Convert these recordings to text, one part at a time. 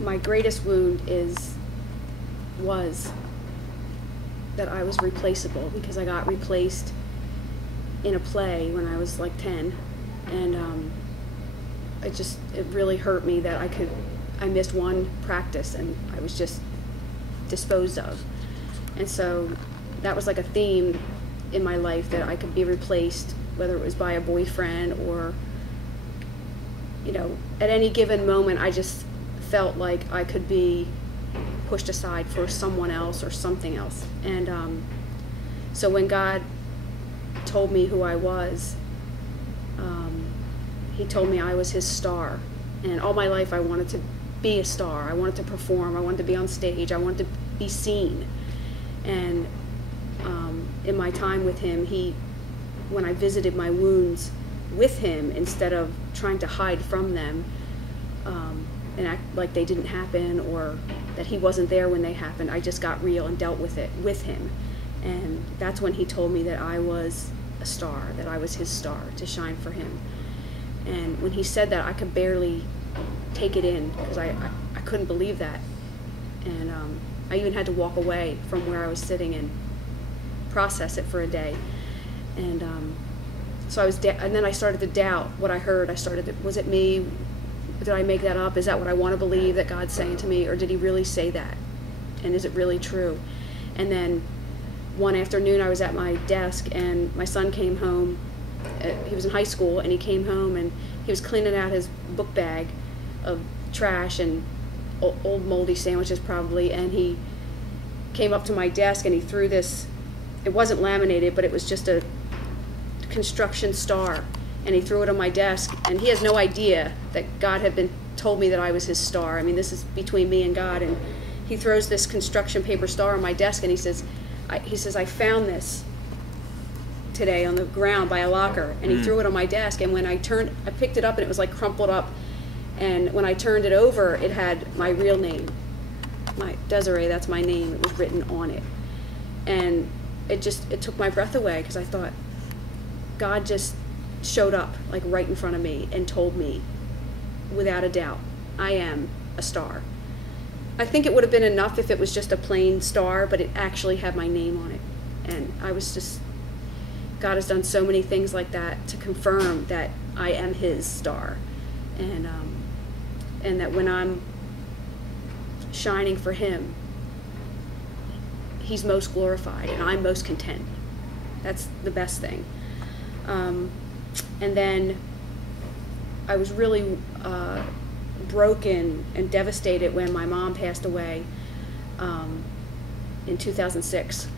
my greatest wound was that I was replaceable, because I got replaced in a play when I was like 10, and it really hurt me that I missed one practice and I was just disposed of. And so that was like a theme in my life, that I could be replaced, whether it was by a boyfriend or, at any given moment, I just felt like I could be pushed aside for someone else or something else. And so when God told me who I was, he told me I was his star. And all my life I wanted to be a star. I wanted to perform. I wanted to be on stage. I wanted to be seen. And in my time with him, when I visited my wounds with him, instead of trying to hide from them and act like they didn't happen, or that he wasn't there when they happened, I just got real and dealt with it with him. And that's when he told me that I was a star, that I was his star to shine for him. And when he said that, I could barely take it in, because I couldn't believe that. And I even had to walk away from where I was sitting and process it for a day. And so and then I started to doubt what I heard. Was it me? Did I make that up? Is that what I want to believe that God's saying to me? Or did he really say that? And is it really true? And then one afternoon I was at my desk, and my son came home. He was in high school, and he came home and he was cleaning out his book bag of trash and old moldy sandwiches probably, and he came up to my desk and he threw this, it wasn't laminated, but it was just a construction star, and he threw it on my desk. And he has no idea that God had told me that I was his star. I mean, this is between me and God. And he throws this construction paper star on my desk, and he says, I found this today on the ground by a locker. And he threw it on my desk, and when I picked it up, and it was like crumpled up, and when I turned it over, it had my real name, Desiree, that's my name. It was written on it. And it took my breath away, because I thought, God just showed up like right in front of me and told me without a doubt, I am a star. I think it would have been enough if it was just a plain star, but it actually had my name on it. And God has done so many things like that to confirm that I am his star. And that when I'm shining for him, he's most glorified and I'm most content. That's the best thing. And then I was really broken and devastated when my mom passed away in 2006.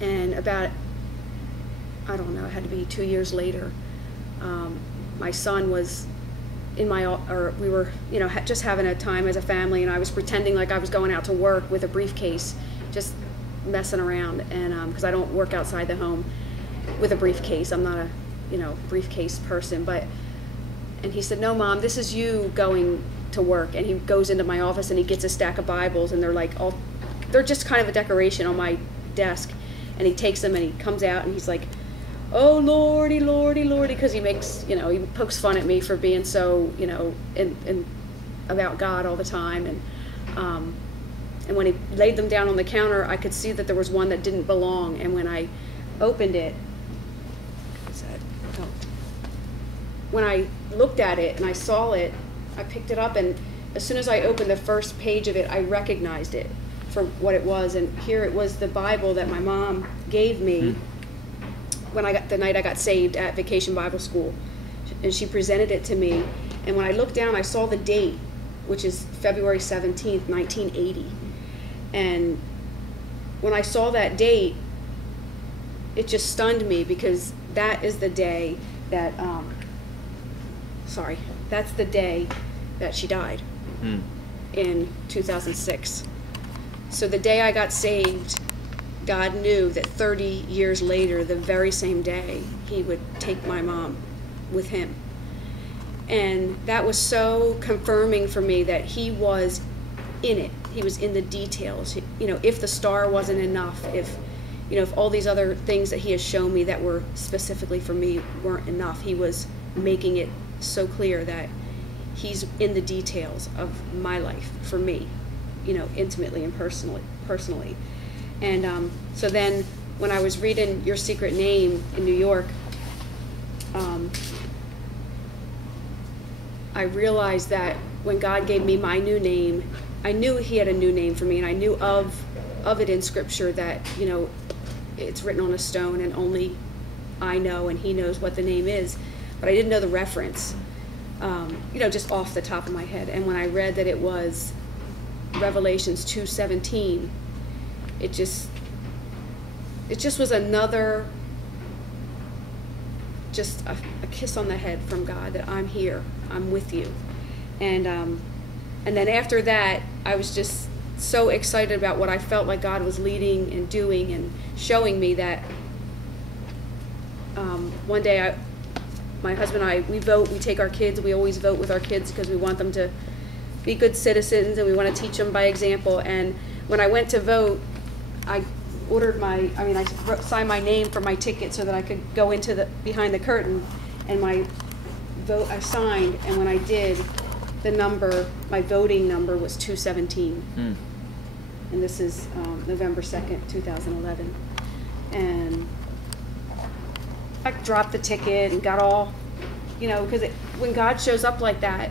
And about, I don't know, it had to be 2 years later, my son was we were, just having a time as a family, and I was pretending like I was going out to work with a briefcase, just messing around, and because I don't work outside the home with a briefcase. I'm not a, briefcase person, and he said, "No, Mom, this is you going to work." And he goes into my office and he gets a stack of Bibles, and they're just kind of a decoration on my desk, and he takes them and he comes out and he's like, "Oh, Lordy, Lordy, Lordy," because he makes, he pokes fun at me for being so, in about God all the time. And when he laid them down on the counter, I could see that there was one that didn't belong. And when I opened it, when I looked at it and I saw it, I picked it up, and as soon as I opened the first page of it, I recognized it for what it was. And here it was, the Bible that my mom gave me the night I got saved at Vacation Bible School, and she presented it to me. And when I looked down, I saw the date, which is February 17th, 1980. And when I saw that date, it just stunned me, because that is the day that, that's the day that she died in 2006. So the day I got saved, God knew that 30 years later, the very same day, he would take my mom with him. And that was so confirming for me that he was in it. He was in the details. If the star wasn't enough, if all these other things that he has shown me that were specifically for me weren't enough, he was making it so clear that he's in the details of my life for me, you know, intimately and personally. And so then when I was reading Your Secret Name in New York, I realized that when God gave me my new name, I knew he had a new name for me, and I knew of it in Scripture that, you know, it's written on a stone and only I know and he knows what the name is, but I didn't know the reference, you know, just off the top of my head. And when I read that it was Revelations 2:17, it just was another, just a kiss on the head from God that I'm here, I'm with you. And then after that, I was just so excited about what I felt like God was leading and doing and showing me that one day my husband and I, we vote, we take our kids, we always vote with our kids because we want them to be good citizens and we want to teach them by example. And when I went to vote, I signed my name for my ticket so that I could go into behind the curtain, and my vote I signed, and when I did, the number, my voting number was 217. And this is November 2nd, 2011. And I dropped the ticket and got all, you know, because when God shows up like that,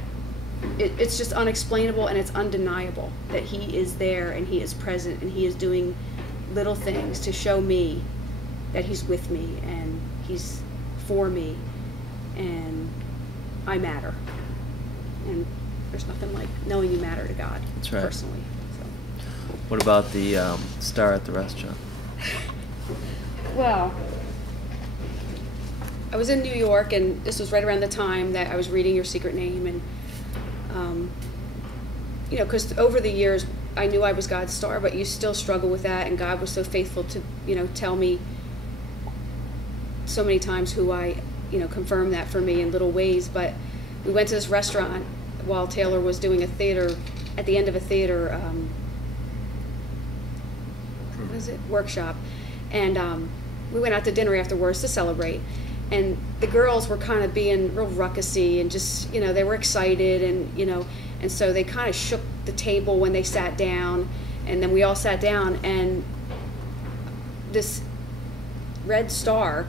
it's just unexplainable and it's undeniable that he is there and he is present and he is doing little things to show me that he's with me and he's for me and I matter. And there's nothing like knowing you matter to God. That's right. Personally. So. What about the star at the restaurant? Well, I was in New York, and this was right around the time that I was reading Your Secret Name, and you know, because over the years I knew I was God's star, but you still struggle with that, and God was so faithful to, you know, tell me so many times who confirmed that for me in little ways. But we went to this restaurant while Taylor was doing a theater, at the end of a theater, workshop, and we went out to dinner afterwards to celebrate. And the girls were kind of being real ruckusy and just, you know, they were excited and, you know, and so they kind of shook the table when they sat down, and then we all sat down, and this red star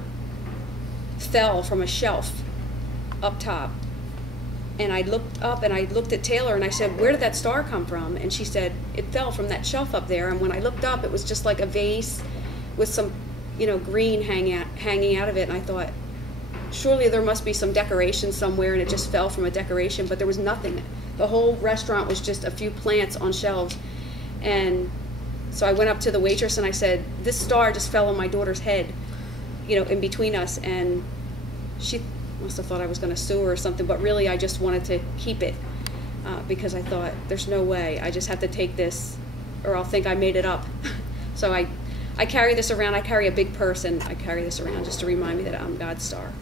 fell from a shelf up top. And I looked up and I looked at Taylor and I said, "Where did that star come from?" And she said, "It fell from that shelf up there." And when I looked up, it was just like a vase with some, you know, green hanging out of it. And I thought, surely there must be some decoration somewhere, and it just fell from a decoration, but there was nothing. The whole restaurant was just a few plants on shelves. And so I went up to the waitress and I said, "This star just fell on my daughter's head, you know, in between us." And she must have thought I was going to sue her or something, but really I just wanted to keep it because I thought, there's no way, I just have to take this or I'll think I made it up. So I carry this around. I carry a big purse, and I carry this around just to remind me that I'm God's star.